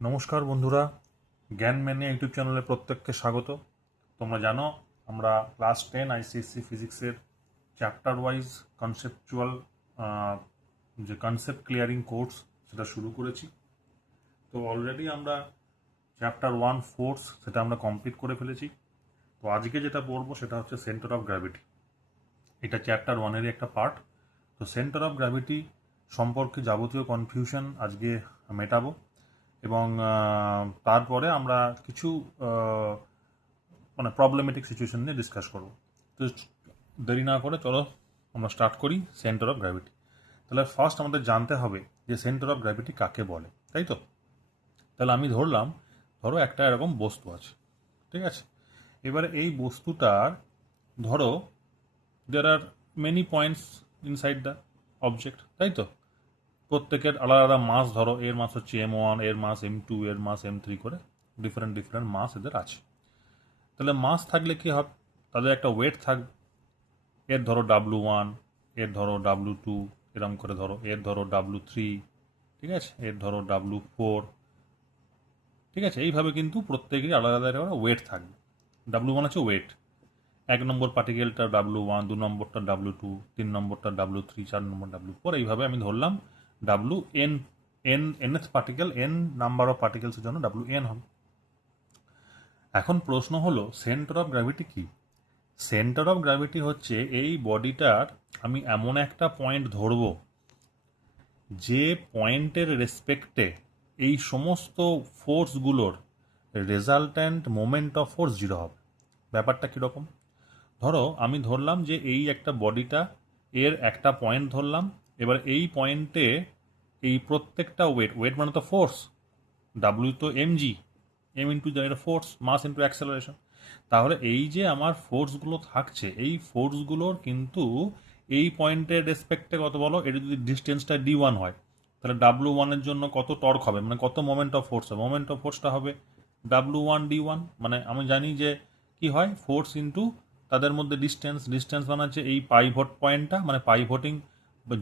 নমস্কার বন্ধুরা, জ্ঞান ম্যানিয়া ইউটিউব চ্যানেলে প্রত্যেককে স্বাগত। তোমরা জানো আমরা ক্লাস 10 আইসিএসসি ফিজিক্সের চ্যাপ্টার ওয়াইজ কনসেপচুয়াল যে কনসেপ্ট ক্লিয়ারিং কোর্স সেটা শুরু করেছি। তো অলরেডি আমরা চ্যাপ্টার 1 ফোর্স সেটা আমরা কমপ্লিট করে ফেলেছি। তো আজকে যেটা পড়বো সেটা হচ্ছে সেন্টার অফ গ্র্যাভিটি। এটা চ্যাপ্টার 1-এরই একটা পার্ট। তো সেন্টার অফ গ্র্যাভিটি সম্পর্কে যাবতীয় কনফিউশন আজকে মেটাবো এবং তারপরে আমরা কিছু প্রবলেমেটিক সিচুয়েশন নিয়ে ডিসকাস করব। তো দেরি না করে চলো আমরা স্টার্ট করি সেন্টার অফ গ্র্যাভিটি। তাহলে ফার্স্ট আমাদের জানতে হবে যে সেন্টার অফ গ্র্যাভিটি কাকে বলে, তাই তো? তাহলে আমি ধরো একটা এরকম বস্তু আছে, ঠিক আছে? এবারে এই বস্তুটার ধরো there are many points inside the object, তাই তো? প্রত্যেকের আলাদা আলাদা মাস, ধরো এর মাস হচ্ছে M1, এর মাস M2, এর মাস M3 করে ডিফারেন্ট ডিফারেন্ট মাস এদের আছে। তাহলে মাস থাকলে কি হবে, তাদের একটা ওয়েট থাকবে। এর ধরো W1, এর ধরো W2, এরম করে ধরো, এর ধরো W3, ঠিক আছে, এর ধরো W4, ঠিক আছে। এইভাবে কিন্তু প্রত্যেকেরই আলাদা আলাদা ওয়েট থাকবে। W1 হচ্ছে ওয়েট, 1 নম্বর পার্টিকেলটা W1, 2 নম্বরটা W2, 3 নম্বরটা W3, 4 নম্বর W4, এইভাবে আমি ধরলাম WN, nth particle, n number of পার্টিকেলসের জন্য WN হবে। এখন প্রশ্ন হলো সেন্টার অফ গ্র্যাভিটি কি? সেন্টার অফ গ্র্যাভিটি হচ্ছে এই বডিটার আমি এমন একটা পয়েন্ট ধরব যে পয়েন্টের রেসপেক্টে এই সমস্ত ফোর্সগুলোর resultant moment of force zero হবে। ব্যাপারটা কীরকম? ধরো আমি ধরলাম যে এই একটা বডিটা, এর একটা পয়েন্ট ধরলাম। এবার এই পয়েন্টে এই প্রত্যেকটা ওয়েট মানে তো ফোর্স, ডাব্লিউ তো mg, m ইন্টু এটা ফোর্স, মাস ইন্টু অ্যাক্সেলারেশন। তাহলে এই যে আমার ফোর্সগুলো থাকছে, এই ফোর্সগুলোর কিন্তু এই পয়েন্টের রেসপেক্টে কত বলো, এটা যদি ডিস্টেন্সটা d1 হয় তাহলে W1-এর জন্য কত টর্ক হবে, মানে কত মোমেন্ট অফ ফোর্স হবে? মোমেন্ট অফ ফোর্সটা হবে W1d1। মানে আমি জানি যে কি হয়, ফোর্স ইন্টু তাদের মধ্যে ডিস্টেন্স। ডিস্টেন্স মানে হচ্ছে এই পাইভট পয়েন্টটা, মানে পাইভটিং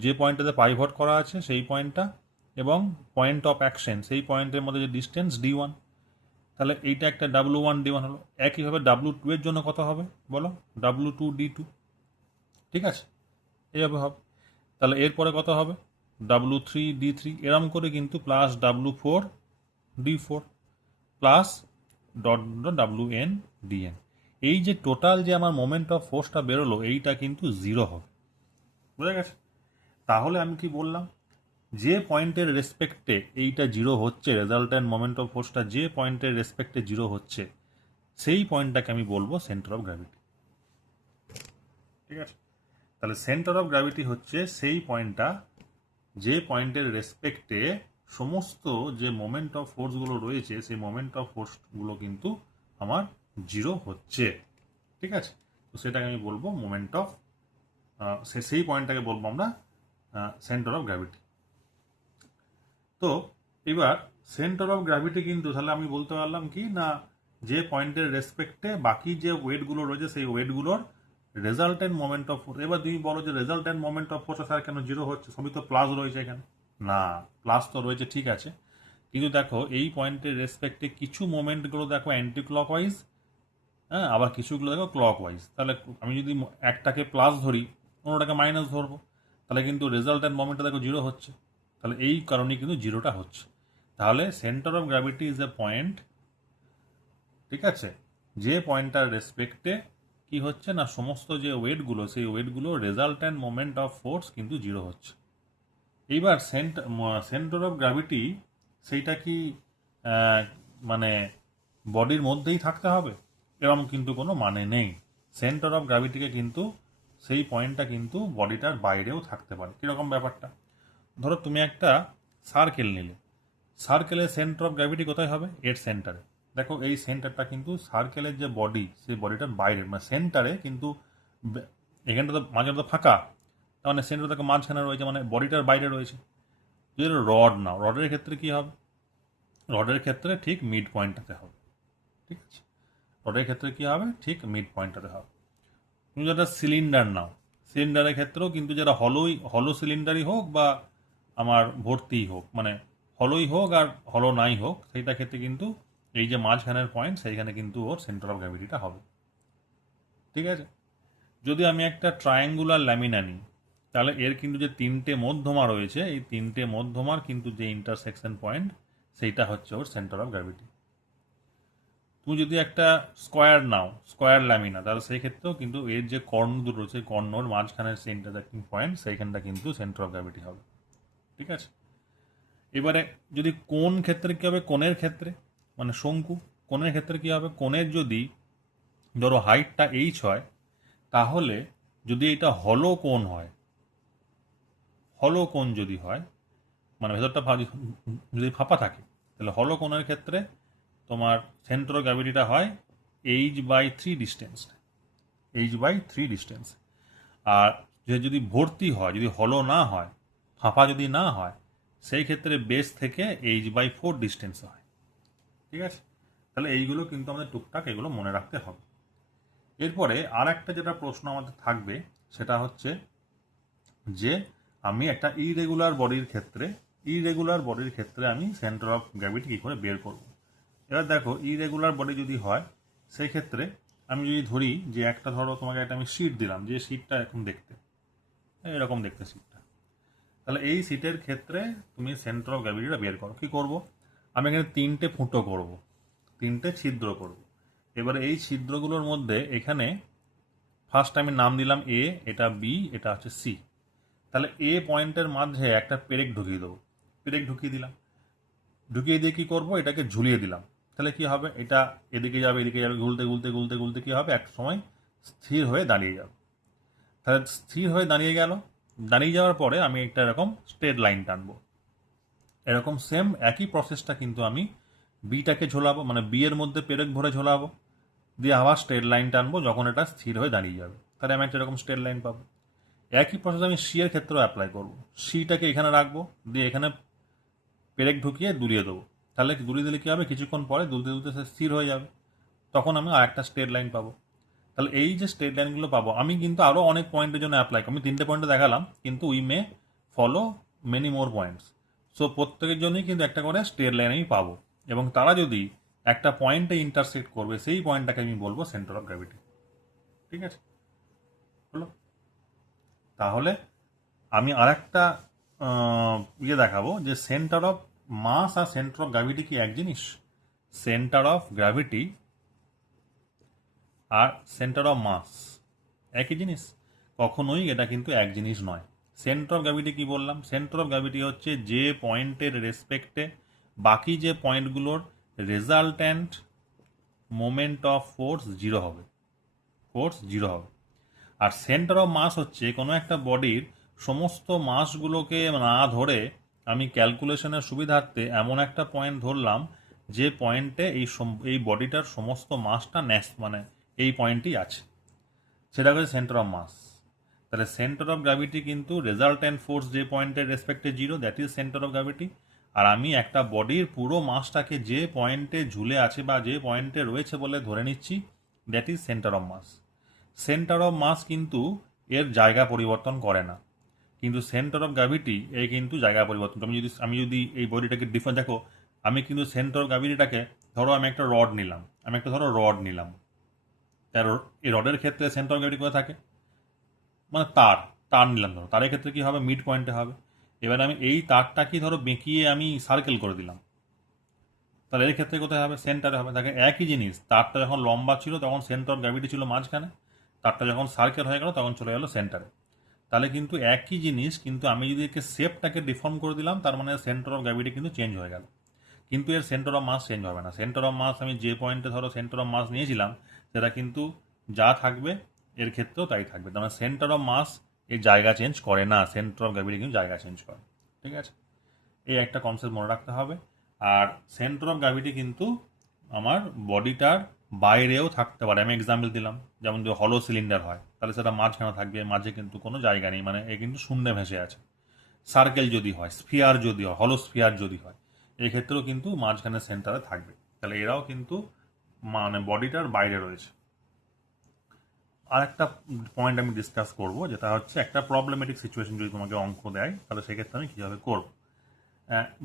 যে পয়েন্টটাতে পাইভট করা আছে সেই পয়েন্টটা, এবং পয়েন্ট অফ অ্যাকশন সেই পয়েন্টের মধ্যে যে ডিস্টেন্স d1। তাহলে এইটা একটা W1d1 হলো। একইভাবে W2 এর জন্য কত হবে বলো, W2d2, ঠিক আছে, এইভাবে হবে। তাহলে এরপরে কত হবে, W3d3, এরম করে কিন্তু plus W4d4 plus dot WN/DN। এই যে টোটাল যে আমার মোমেন্ট অফ ফোর্সটা বেরোলো, এইটা কিন্তু জিরো হবে। বুঝা গেছে? তাহলে আমি কি বললাম, যে পয়েন্টের রেসপেক্টে এইটা জিরো হচ্ছে, রেজাল্ট্যান্ট মোমেন্ট অফ ফোর্সটা যে পয়েন্টের রেসপেক্টে জিরো হচ্ছে, সেই পয়েন্টটাকে আমি বলবো সেন্টার অফ গ্র্যাভিটি, ঠিক আছে? তাহলে সেন্টার অফ গ্র্যাভিটি হচ্ছে সেই পয়েন্টটা যে পয়েন্টের রেসপেক্টে সমস্ত যে মোমেন্ট অফ ফোর্সগুলো রয়েছে, সেই মোমেন্ট অফ ফোর্সগুলো কিন্তু আমার জিরো হচ্ছে, ঠিক আছে? তো সেটাকে আমি বলবো মোমেন্ট অফ, সেই পয়েন্টটাকে বলবো আমরা সেন্টার অফ গ্র্যাভিটি। তো এবার সেন্টার অফ গ্র্যাভিটি কিন্তু তাহলে আমি বলতে পারলাম কি না, যে পয়েন্টের রেসপেক্টে বাকি যে ওয়েটগুলো রয়েছে সেই ওয়েটগুলোর রেজাল্টেন্ট মোমেন্ট অফ ফোর্স। এবার তুমি বলো যে resultant moment of force sir কেন জিরো হচ্ছে, সবই তো প্লাস রয়েছে এখানে। না, প্লাস তো রয়েছে, ঠিক আছে, কিন্তু দেখো এই পয়েন্টের রেসপেক্টে কিছু মোমেন্টগুলো দেখো অ্যান্টি ক্লক ওয়াইজ, হ্যাঁ, আবার কিছুগুলো দেখো ক্লক ওয়াইজ। তাহলে আমি যদি একটাকে প্লাস ধরি, অন্যটাকে মাইনাস ধরবো, তাহলে কিন্তু রেজাল্টেন্ট মোমেন্টটা দেখো জিরো হচ্ছে। তাহলে এই কারণেই কিন্তু জিরোটা হচ্ছে। তাহলে centre of gravity is a point, ঠিক আছে, যে পয়েন্টটার রেসপেক্টে কি হচ্ছে না, সমস্ত যে ওয়েটগুলো সেই ওয়েটগুলো রেজাল্ট্যান্ট মোমেন্ট অফ ফোর্স কিন্তু জিরো হচ্ছে। এইবার সেন্টার অফ গ্র্যাভিটি সেইটা কি মানে বডির মধ্যেই থাকতে হবে এরকম কিন্তু কোনো মানে নেই। সেন্টার অফ গ্র্যাভিটিকে কিন্তু সেই পয়েন্টটা কিন্তু বডিটার বাইরেও থাকতে পারে। কীরকম ব্যাপারটা, ধরো তুমি একটা সার্কেল নিলে, সার্কেলের সেন্টার অফ গ্র্যাভিটি কোথায় হবে? এর সেন্টারে। দেখো এই সেন্টারটা কিন্তু সার্কেলের যে বডি, সেই বডিটার বাইরে, মানে সেন্টারে কিন্তু এখানটা তো মাঝখানে তো ফাঁকা, তার মানে সেন্টার থেকে মাঝখানে রয়েছে, মানে বডিটার বাইরে রয়েছে। যদি রড নাও, রডের ক্ষেত্রে কি হবে, রডের ক্ষেত্রে ঠিক মিড পয়েন্টটাতে হবে, ঠিক আছে? রডের ক্ষেত্রে কি হবে, ঠিক মিড পয়েন্টটাতে হবে। তুমি যেটা সিলিন্ডার নাও, সিলিন্ডারের ক্ষেত্রেও কিন্তু যেটা হলো সিলিন্ডারই হোক বা আমার ভর্তিই হোক, মানে হলোই হোক আর হলো নাই হোক, সেইটা ক্ষেত্রে কিন্তু এই যে মাঝখানের পয়েন্ট সেইখানে কিন্তু ওর সেন্টার অফ গ্র্যাভিটিটা হবে। ঠিক আছে, যদি আমি একটা ট্রায়াঙ্গুলার ল্যামিনা নিই, তাহলে এর কিন্তু যে তিনটে মধ্যমা রয়েছে, এই তিনটে মধ্যমার কিন্তু যে ইন্টারসেকশন পয়েন্ট, সেইটা হচ্ছে ওর সেন্টার অফ গ্র্যাভিটি। তুমি যদি একটা স্কোয়ার নাও, স্কোয়ার ল্যামিনা, তাহলে সেই ক্ষেত্রেও কিন্তু এর যে কর্ণ দুটো রয়েছে, কর্ণর মাঝখানের যে ইন্টারসেক্টিং পয়েন্ট, সেইখানটা কিন্তু সেন্টার অফ গ্র্যাভিটি হবে। ঠিক আছে, এবারে যদি কোণ ক্ষেত্রে কী হবে, কোণের ক্ষেত্রে মানে শঙ্কু, কোণের ক্ষেত্রে কী হবে, কোণের যদি ধরো হাইটটা এইচ হয়, তাহলে যদি এটা হলো কোণ হয়, হলো কোণ যদি হয়, মানে ভেতরটা যদি ফাঁপা থাকে, তাহলে হলো কোণের ক্ষেত্রে তোমার সেন্টার অফ গ্র্যাভিটিটা হয় h/3 ডিস্টেন্স, h/3 ডিস্টেন্স। আর যদি ভর্তি হয়, যদি হলো না হয়, ফাঁপা যদি না হয়, সেই ক্ষেত্রে বেস থেকে h/4 ডিস্টেন্স হয়। ঠিক আছে, তাহলে এইগুলো কিন্তু আমাদের টুকটাক এগুলো মনে রাখতে হবে। এরপরে আর একটা যেটা প্রশ্ন আমাদের থাকবে, সেটা হচ্ছে যে আমি একটা ইরেগুলার বডির ক্ষেত্রে আমি সেন্টার অফ গ্র্যাভিটি কী করে বের করব। এবার দেখো, ইরেগুলার বডি যদি হয়, সেই ক্ষেত্রে আমি যদি ধরি যে একটা, ধরো তোমাকে একটা আমি শিট দিলাম, যে শিটটা এখন দেখতে এরকম দেখতে শিটটা, তাহলে এই শিটের ক্ষেত্রে তুমি সেন্টার অফ গ্র্যাভিটিটা বের করো। কী করব, আমি এখানে তিনটে ফুটো করব, তিনটে ছিদ্র করব। এবারে এই ছিদ্রগুলোর মধ্যে এখানে ফার্স্ট আমি নাম দিলাম এ, এটা বি, এটা হচ্ছে সি। তাহলে এ পয়েন্টের মাঝে একটা পেরেক ঢুকিয়ে দেবো, পেরেক ঢুকিয়ে দিলাম, ঢুকিয়ে দিয়ে কী করবো, এটাকে ঝুলিয়ে দিলাম। তাহলে কি হবে, এটা এদিকে যাবে, এদিকে যাবে, গুলতে গুলতে গুলতে গুলতে কী হবে, একটা সময় স্থির হয়ে দাঁড়িয়ে যাবে। তাহলে স্থির হয়ে দাঁড়িয়ে গেল, দাঁড়িয়ে যাওয়ার পরে আমি একটা এরকম স্ট্রেট লাইন টানবো। এরকম সেম একই প্রসেসটা কিন্তু আমি বিটাকে ঝোলাবো, মানে বি এর মধ্যে পেরেক ভরে ঝোলাবো, দিয়ে আবার স্ট্রেট লাইন টানবো যখন এটা স্থির হয়ে দাঁড়িয়ে যাবে, তাহলে আমি একটা এরকম স্ট্রেট লাইন পাবো। একই প্রসেস আমি সি এর ক্ষেত্রেও অ্যাপ্লাই করবো, সিটাকে এখানে রাখবো, দিয়ে এখানে পেরেক ঢুকিয়ে দুলিয়ে দেবো। তাহলে দুলিয়ে দিলে কী হবে, কিছুক্ষণ পরে দুলতে দুলতে সে স্থির হয়ে যাবে, তখন আমি আর একটা স্ট্রেট লাইন পাবো। তাহলে এই যে স্ট্রেট লাইনগুলো পাবো, আমি কিন্তু আরও অনেক পয়েন্টের জন্য অ্যাপ্লাই করি, আমি তিনটে পয়েন্টে দেখালাম, কিন্তু we may follow many more points. So প্রত্যেকের জন্যই কিন্তু একটা করে স্ট্রেট লাইন আমি পাবো, এবং তারা যদি একটা পয়েন্টে ইন্টারসেক্ট করবে, সেই পয়েন্টটাকে আমি বলবো সেন্টার অফ গ্র্যাভিটি। ঠিক আছে, হলো। তাহলে আমি আর একটা দেখাবো যে সেন্টার অফ মাস আর সেন্টার অফ গ্র্যাভিটি কি এক জিনিস। সেন্টার অফ গ্র্যাভিটি আর সেন্টার অফ মাস একই জিনিস? কখনোই এটা কিন্তু এক জিনিস নয়। সেন্টার অফ গ্র্যাভিটি কি বললাম, সেন্টার অফ গ্র্যাভিটি হচ্ছে যে পয়েন্টের রেসপেক্টে বাকি যে পয়েন্টগুলোর resultant moment of force zero হবে, আর সেন্টার অফ মাস হচ্ছে কোনো একটা বডির সমস্ত মাসগুলোকে না ধরে আমি ক্যালকুলেশনের সুবিধার্থে এমন একটা পয়েন্ট ধরলাম যে পয়েন্টে এই বডিটার সমস্ত মাসটা মানে এই পয়েন্টই আছে, সেটা হচ্ছে সেন্টার অফ মাস। তাহলে সেন্টার অফ গ্র্যাভিটি কিন্তু রেজাল্ট্যান্ট ফোর্স যে পয়েন্টের রেসপেক্টে zero, that is centre of gravity. আর আমি একটা বডির পুরো মাসটাকে যে পয়েন্টে ঝুলে আছে বা যে পয়েন্টে রয়েছে বলে ধরে নিচ্ছি, that is centre of mass. Centre of mass কিন্তু এর জায়গা পরিবর্তন করে না, কিন্তু সেন্টার অফ গ্র্যাভিটি এই কিন্তু জায়গা পরিবর্তন। আমি যদি এই বডিটাকে ডিফারেন্ট দেখো, আমি কিন্তু সেন্টার অফ গ্র্যাভিটিটাকে, ধরো আমি একটা রড নিলাম, তার এই রডের ক্ষেত্রে সেন্টার অফ গ্র্যাভিটি কোথায় থাকে, মানে তার নিলাম, ধরো তারের ক্ষেত্রে কি হবে, মিড পয়েন্টে হবে। এবার আমি এই তারটাকে ধরো বেঁকিয়ে আমি সার্কেল করে দিলাম, তাহলে এর ক্ষেত্রে কোথায় হবে, সেন্টারে হবে। দেখে একই জিনিস, তারটা যখন লম্বা ছিল তখন সেন্টার অফ গ্র্যাভিটি ছিল মাঝখানে, তারটা যখন সার্কেল হয়ে গেল তখন চলে গেল সেন্টারে। তাহলে কিন্তু একই জিনিস, কিন্তু আমি যদি একে শেপটাকে ডিফর্ম করে দিলাম, তার মানে সেন্টার অফ গ্র্যাভিটি কিন্তু চেঞ্জ হয়ে গেল, কিন্তু এর সেন্টার অফ মাস চেঞ্জ হবে না। সেন্টার অফ মাস আমি যে পয়েন্টে ধরো সেন্টার অফ মাস নিয়েছিলাম, সেটা কিন্তু যা থাকবে এর ক্ষেত্রেও তাই থাকবে। তার মানে সেন্টার অফ মাস এই জায়গা চেঞ্জ করে না, সেন্টার অফ গ্র্যাভিটি কিন্তু জায়গা চেঞ্জ করে। ঠিক আছে, এই একটা কনসেপ্ট মনে রাখতে হবে। আর সেন্টার অফ গ্র্যাভিটি কিন্তু আমার বডিটার বাইরেও থাকতে পারে। আমি এক্সাম্পল দিলাম, যেমন যদি হলো সিলিন্ডার হয়, তাহলে সেটা মাঝখানে থাকবে, মাঝে কিন্তু কোনো জায়গা নেই, মানে এ কিন্তু শূন্যে ভেসে আছে। সার্কেল যদি হয়, স্ফিয়ার যদি হয়, হলো স্ফিয়ার যদি হয়, এক্ষেত্রেও কিন্তু মাঝখানে সেন্টারে থাকবে। তাহলে এরাও কিন্তু মানে বডিটার বাইরে রয়েছে। আর একটা পয়েন্ট আমি ডিসকাস করব, যেটা হচ্ছে একটা প্রবলেমেটিক সিচুয়েশন যদি তোমাকে অঙ্ক দেয়, তাহলে সেক্ষেত্রে আমি কীভাবে করব।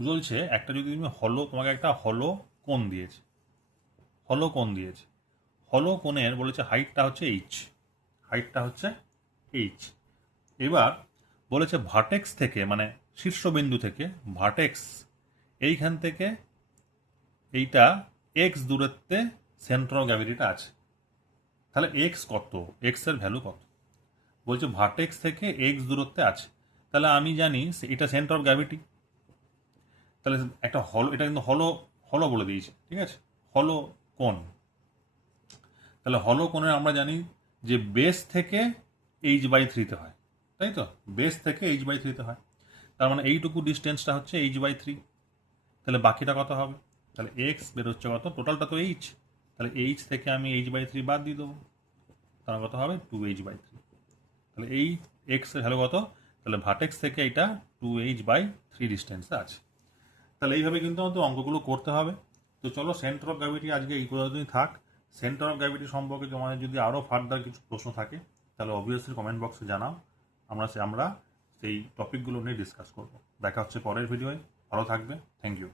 বলছে একটা যদি তুমি তোমাকে একটা হলো কোণ দিয়েছে, হলো কোণ দিয়েছে, হলো কোণের বলেছে হাইটটা হচ্ছে এইচ, হাইটটা হচ্ছে এইচ। এবার বলেছে ভার্টেক্স থেকে মানে শীর্ষবিন্দু থেকে ভার্টেক্স এইখান থেকে এইটা এক্স দূরত্বে সেন্টার অফ গ্র্যাভিটিটা আছে। তাহলে এক্স কত, এক্স এর ভ্যালু কত? বলছে ভার্টেক্স থেকে এক্স দূরত্বে আছে, তাহলে আমি জানি এটা সেন্টার অফ গ্র্যাভিটি। তাহলে একটা হলো, এটা কিন্তু হলো, হলো বলে দিয়েছে, ঠিক আছে, হলো কোণ। তাহলে হলো কোণের আমরা জানি যে বেস থেকে h/3 হয়, তাই তো, বেস থেকে h/3 হয়। তার মানে এইটুকু ডিস্টেন্সটা হচ্ছে h/3। তাহলে বাকিটা কত হবে? তাহলে এক্স বেরোচ্ছে কত, টোটালটা তো এইচ, তাহলে এইচ থেকে আমি h/3 বাদ দিয়ে দেবো, তাহলে কত হবে 2h/3। তাহলে এই এক্স এর ভ্যালু কত? তাহলে ভার্টেক্স থেকে এটা 2h/3 ডিস্টেন্সে আছে। তাহলে এইভাবে কিন্তু আমাদের অঙ্কগুলো করতে হবে। তো চলো, সেন্টার অফ গ্র্যাভিটি আজকে এই পর্যন্তই থাক। সেন্টার অফ গ্র্যাভিটি সম্পর্কে তোমাদের যদি আরও ফার্দার কিছু প্রশ্ন থাকে তাহলে অবভিয়াসলি কমেন্ট বক্সে জানাও, আমরা সেই টপিকগুলো নিয়ে ডিসকাস করব। দেখা হচ্ছে পরের ভিডিওয়, ভালো থাকবে, থ্যাংক ইউ।